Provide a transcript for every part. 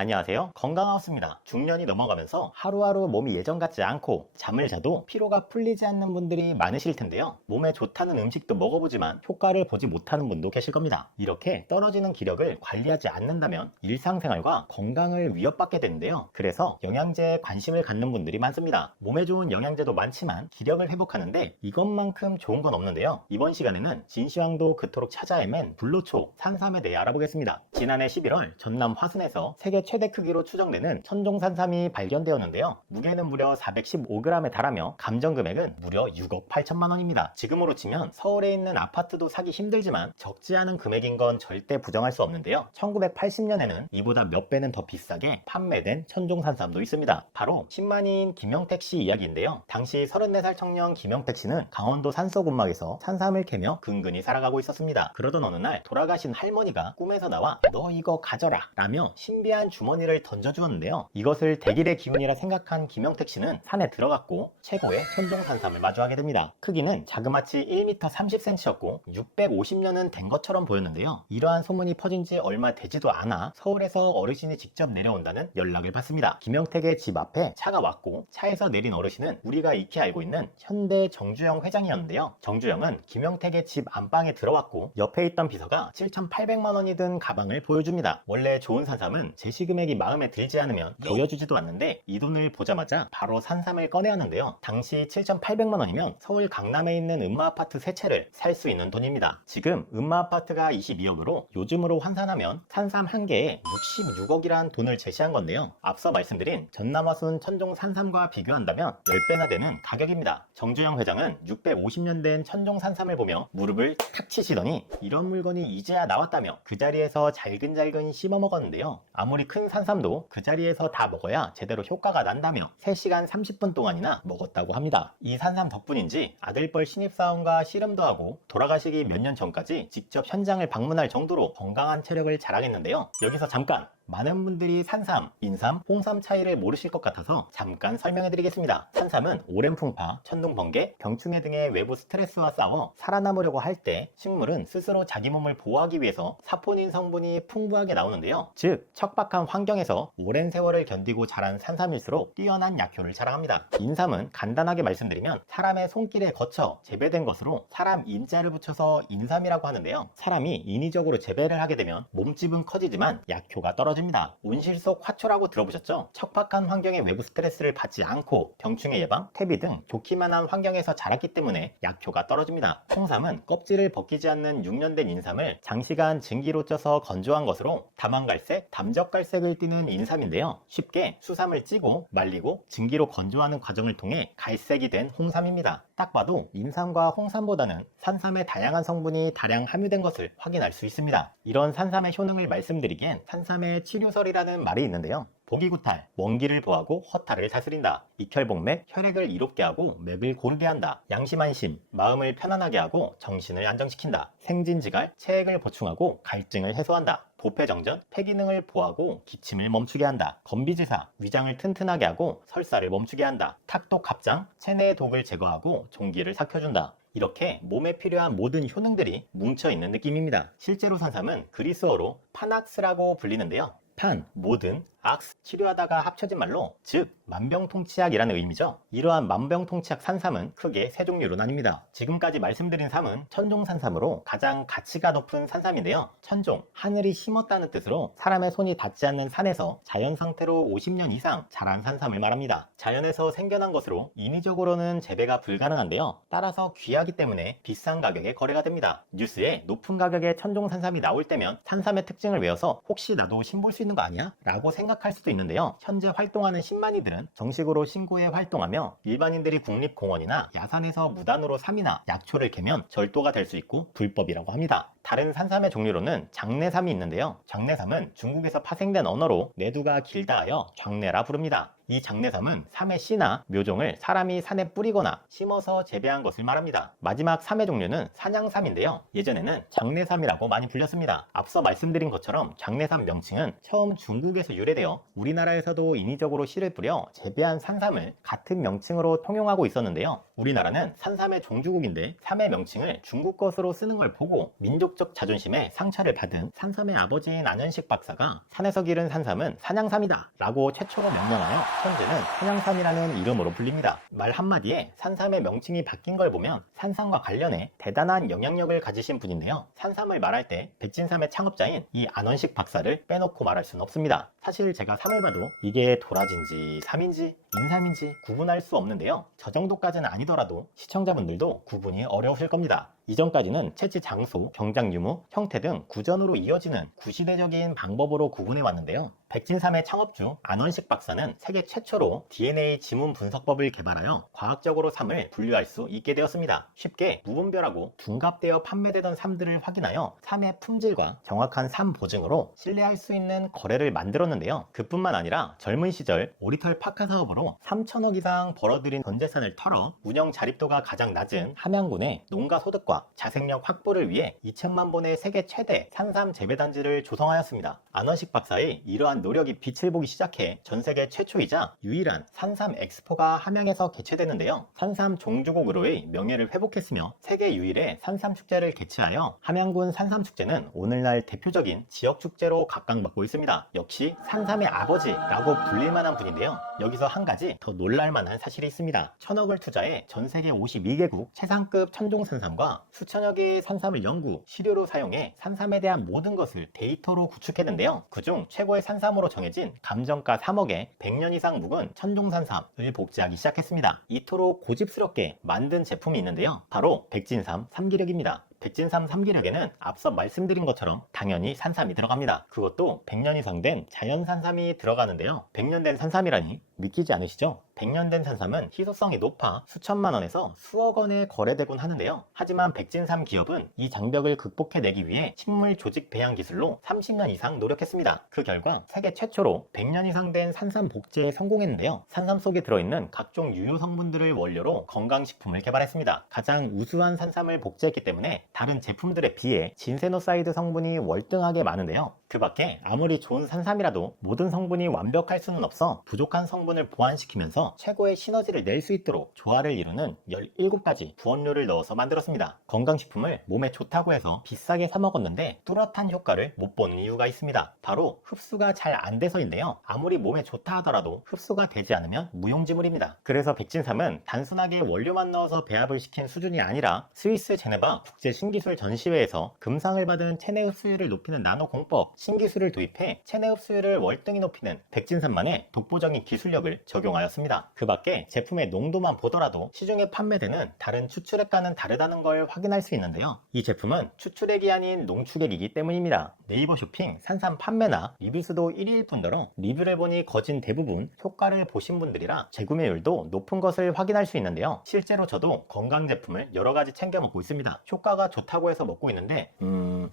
안녕하세요. 건강하우스입니다. 중년이 넘어가면서 하루하루 몸이 예전 같지 않고 잠을 자도 피로가 풀리지 않는 분들이 많으실 텐데요. 몸에 좋다는 음식도 먹어보지만 효과를 보지 못하는 분도 계실 겁니다. 이렇게 떨어지는 기력을 관리하지 않는다면 일상생활과 건강을 위협받게 되는데요. 그래서 영양제에 관심을 갖는 분들이 많습니다. 몸에 좋은 영양제도 많지만 기력을 회복하는데 이것만큼 좋은 건 없는데요. 이번 시간에는 진시황도 그토록 찾아 헤맨 불로초, 산삼에 대해 알아보겠습니다. 지난해 11월 전남 화순에서 세계 최대 크기로 추정되는 천종산삼이 발견되었는데요. 무게는 무려 415g에 달하며 감정 금액은 무려 6억 8천만 원입니다. 지금으로 치면 서울에 있는 아파트도 사기 힘들지만 적지 않은 금액인 건 절대 부정할 수 없는데요. 1980년에는 이보다 몇 배는 더 비싸게 판매된 천종산삼도 있습니다. 바로 10만이인 김영택 씨 이야기인데요. 당시 34살 청년 김영택 씨는 강원도 산소군막에서 산삼을 캐며 근근히 살아가고 있었습니다. 그러던 어느 날 돌아가신 할머니가 꿈에서 나와 너 이거 가져라 라며 신비한 주머니를 던져주었는데요. 이것을 대길의 기운이라 생각한 김영택 씨는 산에 들어갔고 최고의 천종산삼을 마주하게 됩니다. 크기는 자그마치 1m 30cm였고 650년은 된 것처럼 보였는데요. 이러한 소문이 퍼진 지 얼마 되지도 않아 서울에서 어르신이 직접 내려온다는 연락을 받습니다. 김영택의 집 앞에 차가 왔고 차에서 내린 어르신은 우리가 익히 알고 있는 현대 정주영 회장이었는데요. 정주영은 김영택의 집 안방에 들어왔고 옆에 있던 비서가 7,800만 원이 든 가방을 보여줍니다. 원래 좋은 산삼은 제시 금액이 마음에 들지 않으면 보여주지도 않는데 이 돈을 보자마자 바로 산삼을 꺼내 하는데요. 당시 7,800만 원이면 서울 강남에 있는 음마아파트 3채를 살 수 있는 돈입니다. 지금 음마아파트가 22억으로 요즘으로 환산하면 산삼 한 개에 66억이란 돈을 제시한 건데요. 앞서 말씀드린 전남화순 천종 산삼과 비교한다면 10배나 되는 가격입니다. 정주영 회장은 650년 된 천종 산삼을 보며 무릎을 탁 치시더니 이런 물건이 이제야 나왔다며 그 자리에서 잘근잘근 씹어 먹었는데요. 아무리 큰 산삼도 그 자리에서 다 먹어야 제대로 효과가 난다며 3시간 30분 동안이나 먹었다고 합니다. 이 산삼 덕분인지 아들뻘 신입사원과 씨름도 하고 돌아가시기 몇 년 전까지 직접 현장을 방문할 정도로 건강한 체력을 자랑했는데요. 여기서 잠깐! 많은 분들이 산삼, 인삼, 홍삼 차이를 모르실 것 같아서 잠깐 설명해 드리겠습니다. 산삼은 오랜 풍파, 천둥 번개, 병충해 등의 외부 스트레스와 싸워 살아남으려고 할 때 식물은 스스로 자기 몸을 보호하기 위해서 사포닌 성분이 풍부하게 나오는데요. 즉, 척박한 환경에서 오랜 세월을 견디고 자란 산삼일수록 뛰어난 약효를 자랑합니다. 인삼은 간단하게 말씀드리면 사람의 손길에 거쳐 재배된 것으로 사람 인자를 붙여서 인삼이라고 하는데요. 사람이 인위적으로 재배를 하게 되면 몸집은 커지지만 약효가 떨어집니다. 온실 속 화초라고 들어보셨죠? 척박한 환경의 외부 스트레스를 받지 않고 병충해 예방, 퇴비 등 좋기만 한 환경에서 자랐기 때문에 약효가 떨어집니다. 홍삼은 껍질을 벗기지 않는 6년 된 인삼을 장시간 증기로 쪄서 건조한 것으로 다만갈색, 담적갈색을 띠는 인삼인데요. 쉽게 수삼을 찌고 말리고 증기로 건조하는 과정을 통해 갈색이 된 홍삼입니다. 딱 봐도 인삼과 홍삼보다는 산삼의 다양한 성분이 다량 함유된 것을 확인할 수 있습니다. 이런 산삼의 효능을 말씀드리기엔 산삼의 치료설이라는 말이 있는데요. 보기구탈, 원기를 보하고 허탈을 다스린다. 익혈복맥, 혈액을 이롭게 하고 맥을 고르게 한다. 양심안심, 마음을 편안하게 하고 정신을 안정시킨다. 생진지갈, 체액을 보충하고 갈증을 해소한다. 보폐정전, 폐기능을 보하고 기침을 멈추게 한다. 건비지사, 위장을 튼튼하게 하고 설사를 멈추게 한다. 탁독합장, 체내의 독을 제거하고 종기를 삭혀준다. 이렇게 몸에 필요한 모든 효능들이 뭉쳐있는 느낌입니다. 실제로 산삼은 그리스어로 파낙스라고 불리는데요. 판, 모든, 악스, 치료하다가 합쳐진 말로 즉 만병통치약이라는 의미죠. 이러한 만병통치약 산삼은 크게 세 종류로 나뉩니다. 지금까지 말씀드린 삼은 천종산삼으로 가장 가치가 높은 산삼인데요. 천종, 하늘이 심었다는 뜻으로 사람의 손이 닿지 않는 산에서 자연 상태로 50년 이상 자란 산삼을 말합니다. 자연에서 생겨난 것으로 인위적으로는 재배가 불가능한데요. 따라서 귀하기 때문에 비싼 가격에 거래가 됩니다. 뉴스에 높은 가격의 천종산삼이 나올 때면 산삼의 특징을 외워서 혹시 나도 신볼 수 있는 거 아니야? 라고 생각할 수도 있는데요. 현재 활동하는 신만이들은 정식으로 신고에 활동하며 일반인들이 국립공원이나 야산에서 무단으로 삼이나 약초를 캐면 절도가 될 수 있고 불법이라고 합니다. 다른 산삼의 종류로는 장내삼이 있는데요. 장내삼은 중국에서 파생된 언어로 내두가 길다 하여 장내라 부릅니다. 이 장내삼은 삼의 씨나 묘종을 사람이 산에 뿌리거나 심어서 재배한 것을 말합니다. 마지막 삼의 종류는 산양삼인데요. 예전에는 장내삼이라고 많이 불렸습니다. 앞서 말씀드린 것처럼 장내삼 명칭은 처음 중국에서 유래되어 우리나라에서도 인위적으로 씨를 뿌려 재배한 산삼을 같은 명칭으로 통용하고 있었는데요. 우리나라는 산삼의 종주국인데 삼의 명칭을 중국 것으로 쓰는 걸 보고 민족 법적 자존심에 상처를 받은 산삼의 아버지인 안현식 박사가 산에서 기른 산삼은 산양삼이다 라고 최초로 명명하여 현재는 산양삼이라는 이름으로 불립니다. 말 한마디에 산삼의 명칭이 바뀐 걸 보면 산삼과 관련해 대단한 영향력을 가지신 분인데요. 산삼을 말할 때 백진삼의 창업자인 이 안현식 박사를 빼놓고 말할 수는 없습니다. 사실 제가 삼을 봐도 이게 도라지인지 삼인지 인삼인지 구분할 수 없는데요. 저 정도까지는 아니더라도 시청자분들도 구분이 어려우실 겁니다. 이전까지는 채취 장소, 경장 유무, 형태 등 구전으로 이어지는 구시대적인 방법으로 구분해 왔는데요. 백진삼의 창업주 안원식 박사는 세계 최초로 DNA 지문 분석법을 개발하여 과학적으로 삼을 분류할 수 있게 되었습니다. 쉽게 무분별하고 둔갑되어 판매되던 삼들을 확인하여 삼의 품질과 정확한 삼 보증으로 신뢰할 수 있는 거래를 만들었는데요. 그뿐만 아니라 젊은 시절 오리털 파카 사업으로 3천억 이상 벌어들인 전 재산을 털어 운영 자립도가 가장 낮은 함양군의 농가 소득과 자생력 확보를 위해 2천만 본의 세계 최대 산삼 재배단지를 조성하였습니다. 안원식 박사의 이러한 노력이 빛을 보기 시작해 전 세계 최초이자 유일한 산삼 엑스포가 함양에서 개최되는데요. 산삼 종주국으로의 명예를 회복했으며 세계 유일의 산삼 축제를 개최하여 함양군 산삼 축제는 오늘날 대표적인 지역 축제로 각광받고 있습니다. 역시 산삼의 아버지라고 불릴 만한 분인데요. 여기서 한 가지 더 놀랄만한 사실이 있습니다. 천억을 투자해 전 세계 52개국 최상급 천종 산삼과 수천여 개의 산삼을 연구, 시료로 사용해 산삼에 대한 모든 것을 데이터로 구축했는데요. 그중 최고의 산삼으로 정해진 감정가 3억에 100년 이상 묵은 천종산삼을 복제하기 시작했습니다. 이토록 고집스럽게 만든 제품이 있는데요. 바로 백진삼 삼기력입니다. 백진삼 삼기력에는 앞서 말씀드린 것처럼 당연히 산삼이 들어갑니다. 그것도 100년 이상 된 자연산삼이 들어가는데요. 100년 된 산삼이라니 믿기지 않으시죠? 100년 된 산삼은 희소성이 높아 수천만 원에서 수억 원에 거래되곤 하는데요. 하지만 백진삼 기업은 이 장벽을 극복해내기 위해 식물 조직 배양 기술로 30년 이상 노력했습니다. 그 결과 세계 최초로 100년 이상 된 산삼 복제에 성공했는데요. 산삼 속에 들어있는 각종 유효 성분들을 원료로 건강식품을 개발했습니다. 가장 우수한 산삼을 복제했기 때문에 다른 제품들에 비해 진세노사이드 성분이 월등하게 많은데요. 그 밖에 아무리 좋은 산삼이라도 모든 성분이 완벽할 수는 없어 부족한 성분을 보완시키면서 최고의 시너지를 낼 수 있도록 조화를 이루는 17가지 부원료를 넣어서 만들었습니다. 건강식품을 몸에 좋다고 해서 비싸게 사 먹었는데 뚜렷한 효과를 못 보는 이유가 있습니다. 바로 흡수가 잘 안 돼서인데요. 아무리 몸에 좋다 하더라도 흡수가 되지 않으면 무용지물입니다. 그래서 백진삼은 단순하게 원료만 넣어서 배합을 시킨 수준이 아니라 스위스 제네바 국제 신기술 전시회에서 금상을 받은 체내 흡수율을 높이는 나노 공법 신기술을 도입해 체내 흡수율을 월등히 높이는 백진삼만의 독보적인 기술력을 적용하였습니다. 그 밖에 제품의 농도만 보더라도 시중에 판매되는 다른 추출액과는 다르다는 걸 확인할 수 있는데요. 이 제품은 추출액이 아닌 농축액이기 때문입니다. 네이버 쇼핑 산삼 판매나 리뷰 수도 1위일 뿐더러 리뷰를 보니 거진 대부분 효과를 보신 분들이라 재구매율도 높은 것을 확인할 수 있는데요. 실제로 저도 건강 제품을 여러 가지 챙겨 먹고 있습니다. 효과가 좋다고 해서 먹고 있는데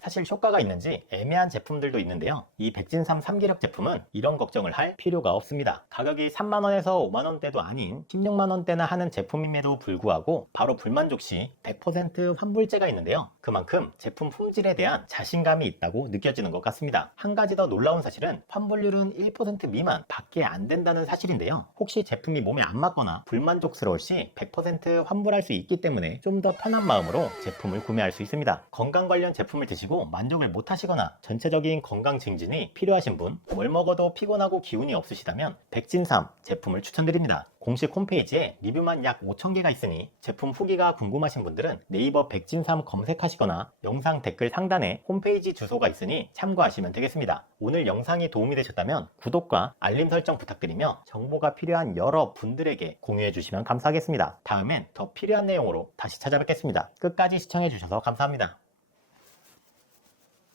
사실 효과가 있는지 애매한 제품들도 있는데요. 이 백진삼 삼기력 제품은 이런 걱정을 할 필요가 없습니다. 가격이 3만원에서 5만원대도 아닌 16만원대나 하는 제품임에도 불구하고 바로 불만족 시 100% 환불제가 있는데요. 그만큼 제품 품질에 대한 자신감이 있다고 느껴지는 것 같습니다. 한 가지 더 놀라운 사실은 환불률은 1% 미만 밖에 안 된다는 사실인데요. 혹시 제품이 몸에 안 맞거나 불만족스러울 시 100% 환불할 수 있기 때문에 좀 더 편한 마음으로 제품을 구매할 수 있습니다. 건강 관련 제품을 드시고 만족을 못 하시거나 전체적인 건강 증진이 필요하신 분, 뭘 먹어도 피곤하고 기운이 없으시다면 백진삼 제품을 추천드립니다. 공식 홈페이지에 리뷰만 약 5,000개가 있으니 제품 후기가 궁금하신 분들은 네이버 백진삼 검색하시거나 영상 댓글 상단에 홈페이지 주소가 있으니 참고하시면 되겠습니다. 오늘 영상이 도움이 되셨다면 구독과 알림 설정 부탁드리며 정보가 필요한 여러 분들에게 공유해 주시면 감사하겠습니다. 다음엔 더 필요한 내용으로 다시 찾아뵙겠습니다. 끝까지 시청해 주셔서 감사합니다.